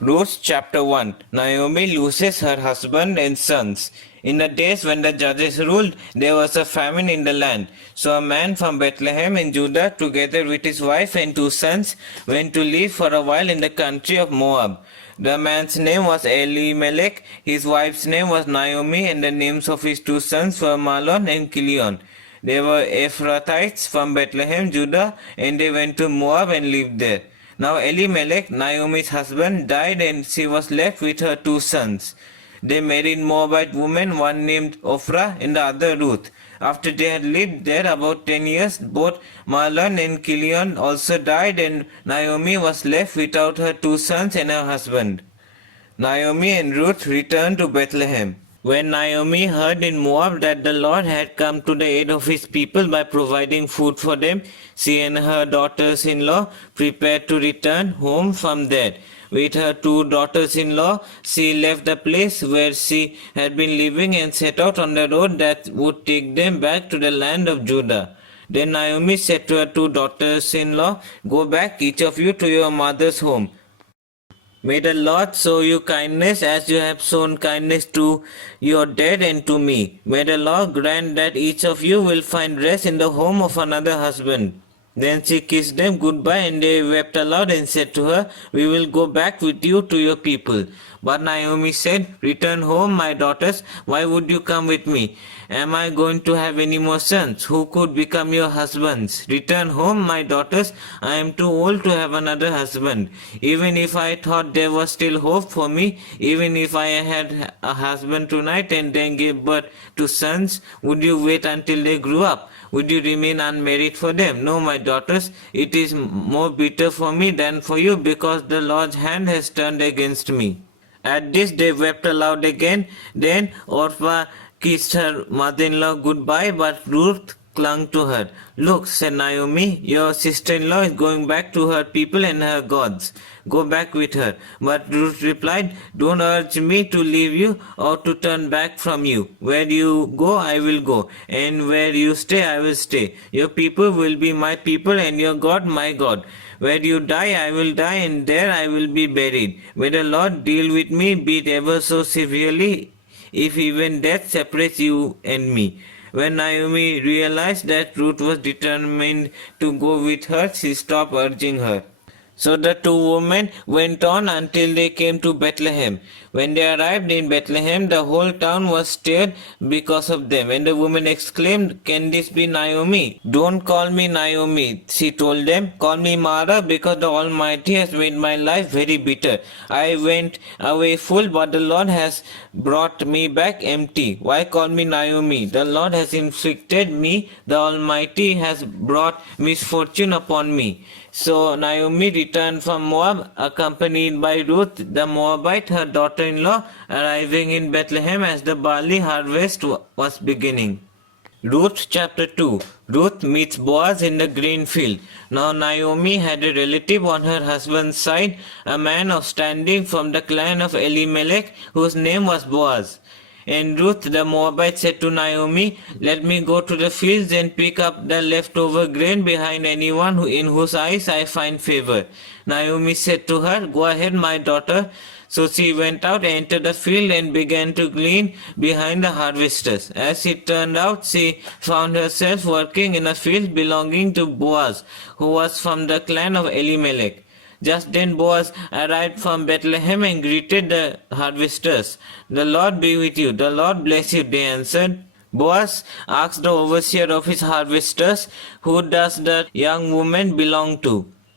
Ruth chapter 1. Naomi loses her husband and sons. In the days when the judges ruled, there was a famine in the land. So a man from Bethlehem in Judah, together with his wife and 2 sons, went to live for a while in the country of Moab. The man's name was Elimelech, his wife's name was Naomi, and the names of his 2 sons were Mahlon and Chilion. They were Ephrathites from Bethlehem, Judah, and they went to Moab and lived there. Now Elimelech, Naomi's husband, died, and she was left with her 2 sons. They married Moabite women, one named Ophrah and the other Ruth. After they had lived there about 10 years, both Mahlon and Chilion also died, and Naomi was left without her 2 sons and her husband. Naomi and Ruth returned to Bethlehem. When Naomi heard in Moab that the Lord had come to the aid of his people by providing food for them, she and her daughters-in-law prepared to return home from there. With her 2 daughters-in-law, she left the place where she had been living and set out on the road that would take them back to the land of Judah. Then Naomi said to her 2 daughters-in-law, "Go back, each of you, to your mother's home. May the Lord show you kindness as you have shown kindness to your dead and to me. May the Lord grant that each of you will find rest in the home of another husband." Then she kissed them goodbye, and they wept aloud and said to her, "We will go back with you to your people." But Naomi said, "Return home, my daughters. Why would you come with me? Am I going to have any more sons? Who could become your husbands? Return home, my daughters. I am too old to have another husband. Even if I thought there was still hope for me, even if I had a husband tonight and then gave birth to sons, would you wait until they grew up? Would you remain unmarried for them? No, my daughters, it is more bitter for me than for you, because the Lord's hand has turned against me." At this they wept aloud again. Then Orpah kissed her mother-in-law goodbye, but Ruth clung to her. "Look," said Naomi, "your sister-in-law is going back to her people and her gods. Go back with her." But Ruth replied, "Don't urge me to leave you or to turn back from you. Where you go, I will go, and where you stay, I will stay. Your people will be my people, and your God, my God. Where you die, I will die, and there I will be buried. May the Lord deal with me, be it ever so severely, if even death separates you and me." When Naomi realized that Ruth was determined to go with her, she stopped urging her. So the 2 women went on until they came to Bethlehem. When they arrived in Bethlehem, the whole town was stirred because of them. And the woman exclaimed, "Can this be Naomi?" "Don't call me Naomi," she told them. "Call me Mara, because the Almighty has made my life very bitter. I went away full, but the Lord has brought me back empty. Why call me Naomi? The Lord has inflicted me. The Almighty has brought misfortune upon me." So Naomi returned from Moab, accompanied by Ruth the Moabite, her daughter-in-law, arriving in Bethlehem as the barley harvest was beginning. Ruth chapter 2. Ruth meets Boaz in the grain field. Now Naomi had a relative on her husband's side, a man of standing from the clan of Elimelech, whose name was Boaz. And Ruth the Moabite said to Naomi, "Let me go to the fields and pick up the leftover grain behind anyone in whose eyes I find favor." Naomi said to her, "Go ahead, my daughter." So she went out, entered the field, and began to glean behind the harvesters. As it turned out, she found herself working in a field belonging to Boaz, who was from the clan of Elimelech. Just then Boaz arrived from Bethlehem and greeted the harvesters. "The Lord be with you. The Lord bless you," they answered. Boaz asked the overseer of his harvesters, "Who does the young woman belong to?"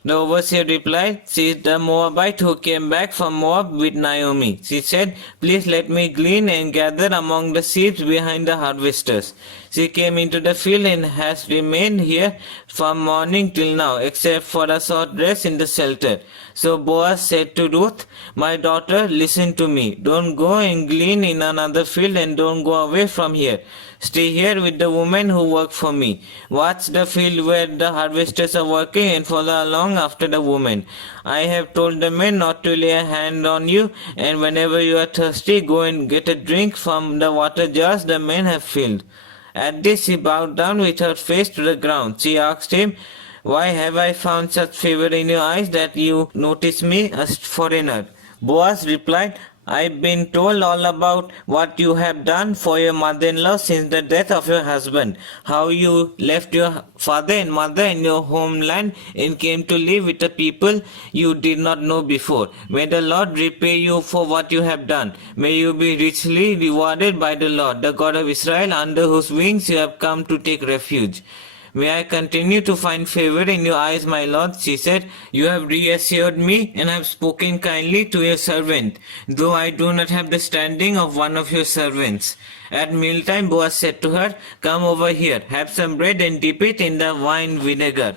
The overseer replied, "She is the Moabite who came back from Moab with Naomi." She said, "Please let me glean and gather among the sheaves behind the harvesters." She came into the field and has remained here from morning till now, except for a short rest in the shelter. So Boaz said to Ruth, "My daughter, listen to me. Don't go and glean in another field, and don't go away from here. Stay here with the women who work for me. Watch the field where the harvesters are working and follow along after the women. I have told the men not to lay a hand on you, and whenever you are thirsty, go and get a drink from the water jars the men have filled." At this she bowed down with her face to the ground. She asked him, "Why have I found such favor in your eyes that you notice me, a foreigner?" Boaz replied, I've been told all about what you have done for your mother-in-law since the death of your husband, how you left your father and mother in your homeland and came to live with a people you did not know before. May the Lord repay you for what you have done. May you be richly rewarded by the Lord, the God of Israel, under whose wings you have come to take refuge. May I continue to find favor in your eyes, my lord, she said. You have reassured me and have spoken kindly to your servant, though I do not have the standing of one of your servants. At mealtime, Boaz said to her, Come over here, have some bread and dip it in the wine vinegar.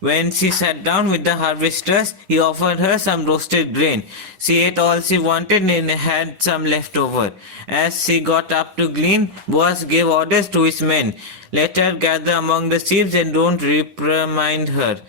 When she sat down with the harvesters, he offered her some roasted grain. She ate all she wanted and had some left over. As she got up to glean, Boaz gave orders to his men. Let her gather among the sheaves and don't reprimand her.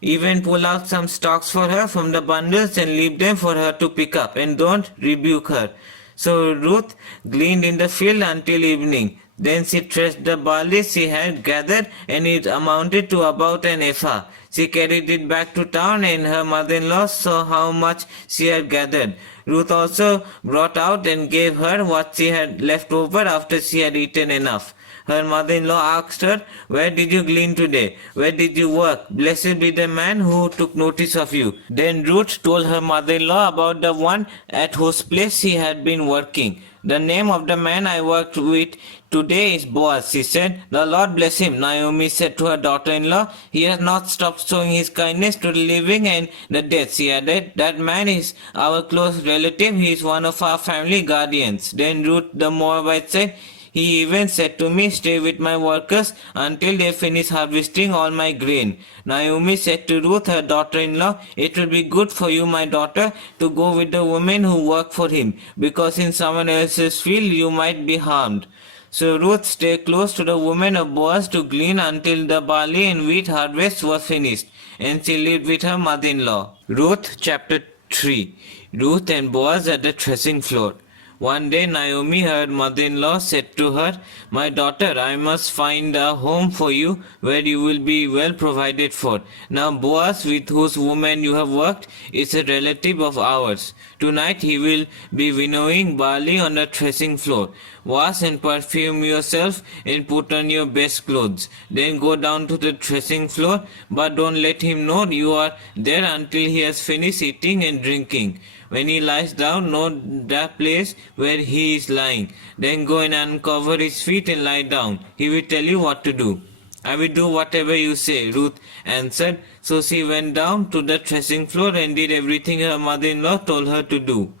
Even pull out some stalks for her from the bundles and leave them for her to pick up, and don't rebuke her. So Ruth gleaned in the field until evening. Then she threshed the barley she had gathered, and it amounted to about an ephah. She carried it back to town, and her mother-in-law saw how much she had gathered. Ruth also brought out and gave her what she had left over after she had eaten enough. Her mother-in-law asked her, Where did you glean today? Where did you work? Blessed be the man who took notice of you. Then Ruth told her mother-in-law about the one at whose place she had been working. The name of the man I worked with today is Boaz, she said. The Lord bless him, Naomi said to her daughter-in-law. He has not stopped showing his kindness to the living and the dead, she added. That man is our close relative. He is one of our family guardians. Then Ruth the Moabite said, He even said to me, Stay with my workers until they finish harvesting all my grain. Naomi said to Ruth, her daughter-in-law, It will be good for you, my daughter, to go with the women who work for him, because in someone else's field you might be harmed. So Ruth stayed close to the women of Boaz to glean until the barley and wheat harvest was finished, and she lived with her mother-in-law. Ruth chapter 3. Ruth and Boaz at the threshing floor. One day Naomi, her mother-in-law, said to her, My daughter, I must find a home for you where you will be well provided for. Now Boaz, with whose woman you have worked, is a relative of ours. Tonight he will be winnowing barley on the threshing floor. Wash and perfume yourself and put on your best clothes. Then go down to the threshing floor, but don't let him know you are there until he has finished eating and drinking. When he lies down, know the place where he is lying. Then go and uncover his feet and lie down. He will tell you what to do. I will do whatever you say, Ruth answered. So she went down to the threshing floor and did everything her mother-in-law told her to do.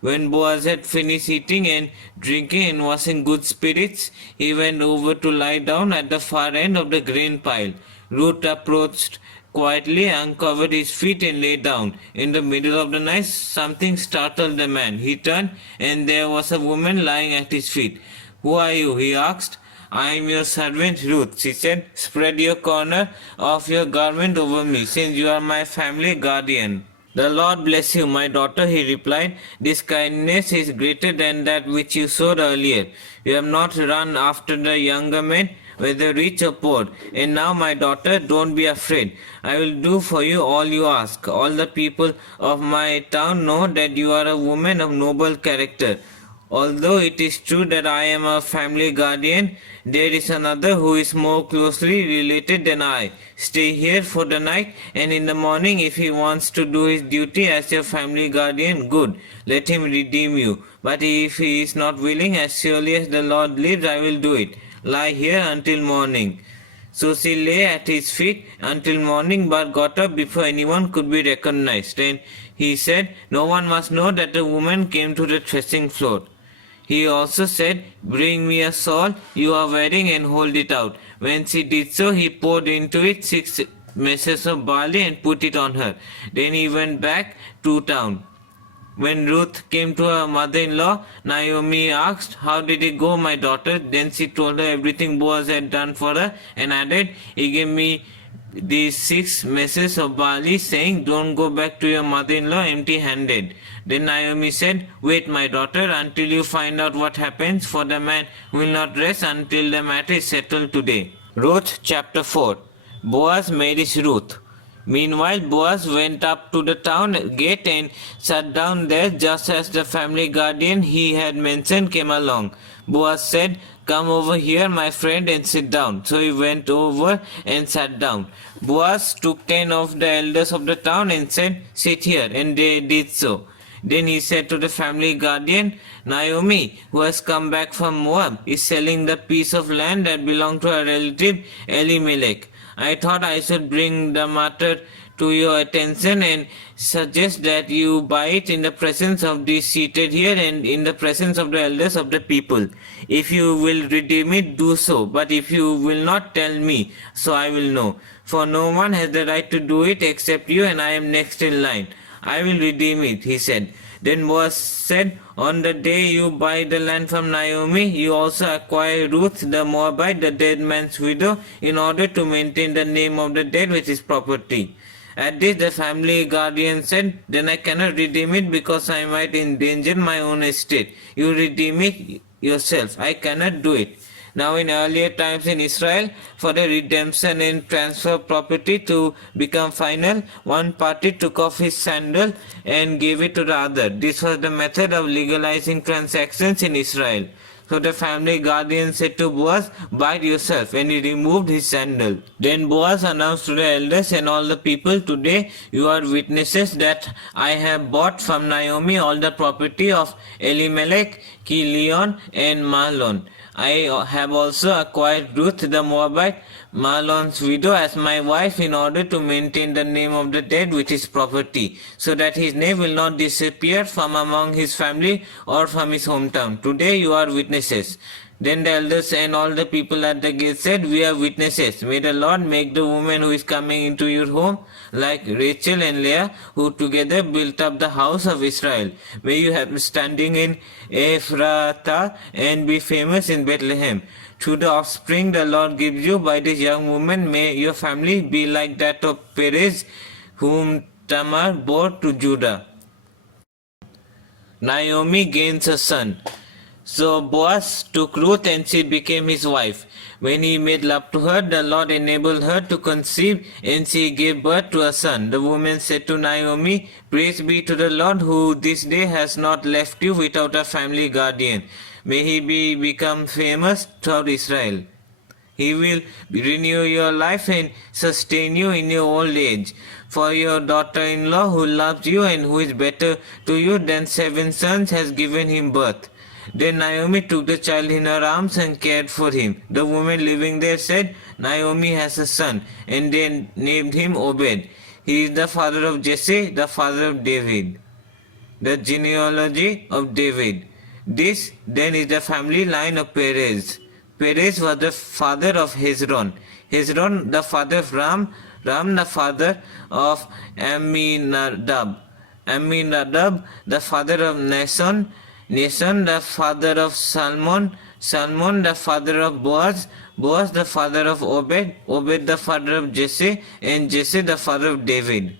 When Boaz had finished eating and drinking and was in good spirits, he went over to lie down at the far end of the grain pile. Ruth approached quietly, uncovered his feet and lay down. In the middle of the night, something startled the man. He turned, and there was a woman lying at his feet. Who are you? He asked. I am your servant Ruth, she said. Spread your corner of your garment over me, since you are my family guardian. The Lord bless you, my daughter, he replied. This kindness is greater than that which you showed earlier. You have not run after the younger men, whether rich or poor. And now, my daughter, don't be afraid. I will do for you all you ask. All the people of my town know that you are a woman of noble character. Although it is true that I am a family guardian, there is another who is more closely related than I. Stay here for the night, and in the morning, if he wants to do his duty as your family guardian, good. Let him redeem you. But if he is not willing, as surely as the Lord lives, I will do it. Lie here until morning. So she lay at his feet until morning, but got up before anyone could be recognized. Then he said, No one must know that a woman came to the threshing floor. He also said, Bring me a shawl you are wearing and hold it out. When she did so, he poured into it 6 measures of barley and put it on her. Then he went back to town. When Ruth came to her mother-in-law, Naomi asked, How did it go, my daughter? Then she told her everything Boaz had done for her and added, He gave me these 6 measures of barley, saying, Don't go back to your mother-in-law empty-handed. Then Naomi said, Wait, my daughter, until you find out what happens, for the man will not rest until the matter is settled today. Ruth chapter 4. Boaz marries Ruth. Meanwhile, Boaz went up to the town gate and sat down there just as the family guardian he had mentioned came along. Boaz said, "Come over here, my friend, and sit down." So he went over and sat down. Boaz took 10 of the elders of the town and said, "Sit here," and they did so. Then he said to the family guardian, "Naomi, who has come back from Moab, is selling the piece of land that belonged to her relative Elimelech. I thought I should bring the matter to your attention and suggest that you buy it in the presence of these seated here and in the presence of the elders of the people. If you will redeem it, do so. But if you will not, tell me, so I will know. For no one has the right to do it except you, and I am next in line. I will redeem it," he said. Then Boaz said, "On the day you buy the land from Naomi, you also acquire Ruth the Moabite, the dead man's widow, in order to maintain the name of the dead with his property." At this the family guardian said, "Then I cannot redeem it because I might endanger my own estate. You redeem it yourself. I cannot do it." Now in earlier times in Israel, for the redemption and transfer of property to become final, one party took off his sandal and gave it to the other. This was the method of legalizing transactions in Israel. So the family guardian said to Boaz, "Buy it yourself," and he removed his sandal. Then Boaz announced to the elders and all the people, "Today you are witnesses that I have bought from Naomi all the property of Elimelech, Chilion, and Mahlon. I have also acquired Ruth the Moabite, Mahlon's widow, as my wife in order to maintain the name of the dead with his property, so that his name will not disappear from among his family or from his hometown. Today you are witnesses." Then the elders and all the people at the gate said, "We are witnesses. May the Lord make the woman who is coming into your home like Rachel and Leah, who together built up the house of Israel. May you have standing in Ephrathah and be famous in Bethlehem. Through the offspring the Lord gives you by this young woman, may your family be like that of Perez, whom Tamar bore to Judah." Naomi gains a son. So Boaz took Ruth and she became his wife. When he made love to her, the Lord enabled her to conceive, and she gave birth to a son. The woman said to Naomi, "Praise be to the Lord, who this day has not left you without a family guardian. May he become famous throughout Israel. He will renew your life and sustain you in your old age. For your daughter-in-law, who loves you and who is better to you than 7 sons, has given him birth." Then Naomi took the child in her arms and cared for him. The woman living there said, "Naomi has a son," and they named him Obed. He is the father of Jesse, the father of David. The genealogy of David. This then is the family line of Perez. Perez was the father of Hezron. Hezron the father of Ram. Ram the father of Amminadab. Amminadab the father of Nason. Nason the father of Salmon. Salmon the father of Boaz. Boaz the father of Obed. Obed the father of Jesse. And Jesse the father of David.